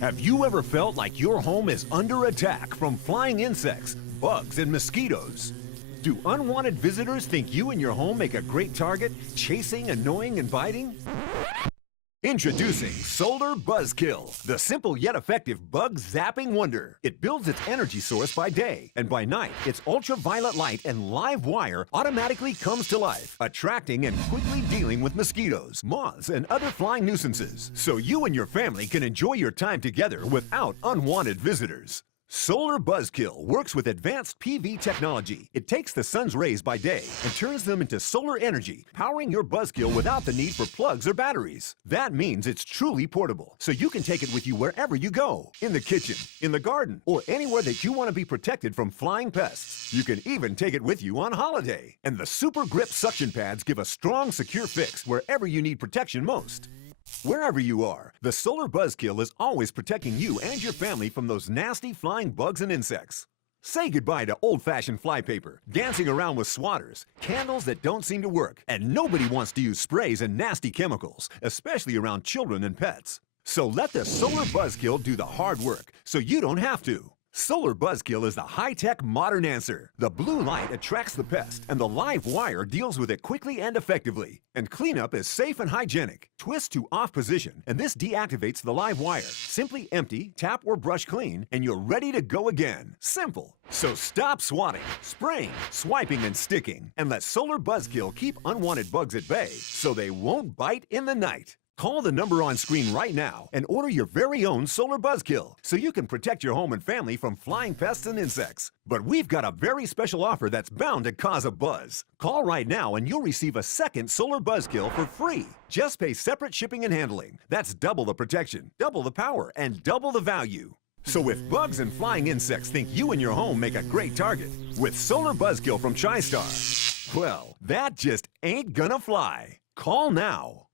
Have you ever felt like your home is under attack from flying insects, bugs, and mosquitoes? Do unwanted visitors think you and your home make a great target, chasing, annoying, and biting? Introducing Solar Buzzkill, the simple yet effective bug zapping wonder. It builds its energy source by day, and by night, its ultraviolet light and live wire automatically comes to life, attracting and quickly dealing with mosquitoes, moths, and other flying nuisances, so you and your family can enjoy your time together without unwanted visitors. Solar Buzzkill works with advanced PV technology. It takes the sun's rays by day and turns them into solar energy, powering your Buzzkill without the need for plugs or batteries. That means it's truly portable, so you can take it with you wherever you go, in the kitchen, in the garden, or anywhere that you want to be protected from flying pests. You can even take it with you on holiday. And the Super Grip suction pads give a strong, secure fix wherever you need protection most. Wherever you are, the Solar Buzzkill is always protecting you and your family from those nasty flying bugs and insects. Say goodbye to old-fashioned flypaper, dancing around with swatters, candles that don't seem to work, and nobody wants to use sprays and nasty chemicals, especially around children and pets. So let the Solar Buzzkill do the hard work, so you don't have to. Solar Buzzkill is the high-tech modern answer. The blue light attracts the pest, and the live wire deals with it quickly and effectively. And cleanup is safe and hygienic. Twist to off position, and this deactivates the live wire. Simply empty, tap or brush clean, and you're ready to go again. Simple. So stop swatting, spraying, swiping, and sticking, and let Solar Buzzkill keep unwanted bugs at bay so they won't bite in the night. Call the number on screen right now and order your very own Solar Buzzkill so you can protect your home and family from flying pests and insects. But we've got a very special offer that's bound to cause a buzz. Call right now and you'll receive a second Solar Buzzkill for free. Just pay separate shipping and handling. That's double the protection, double the power, and double the value. So if bugs and flying insects think you and your home make a great target, with Solar Buzzkill from TriStar, well, that just ain't gonna fly. Call now.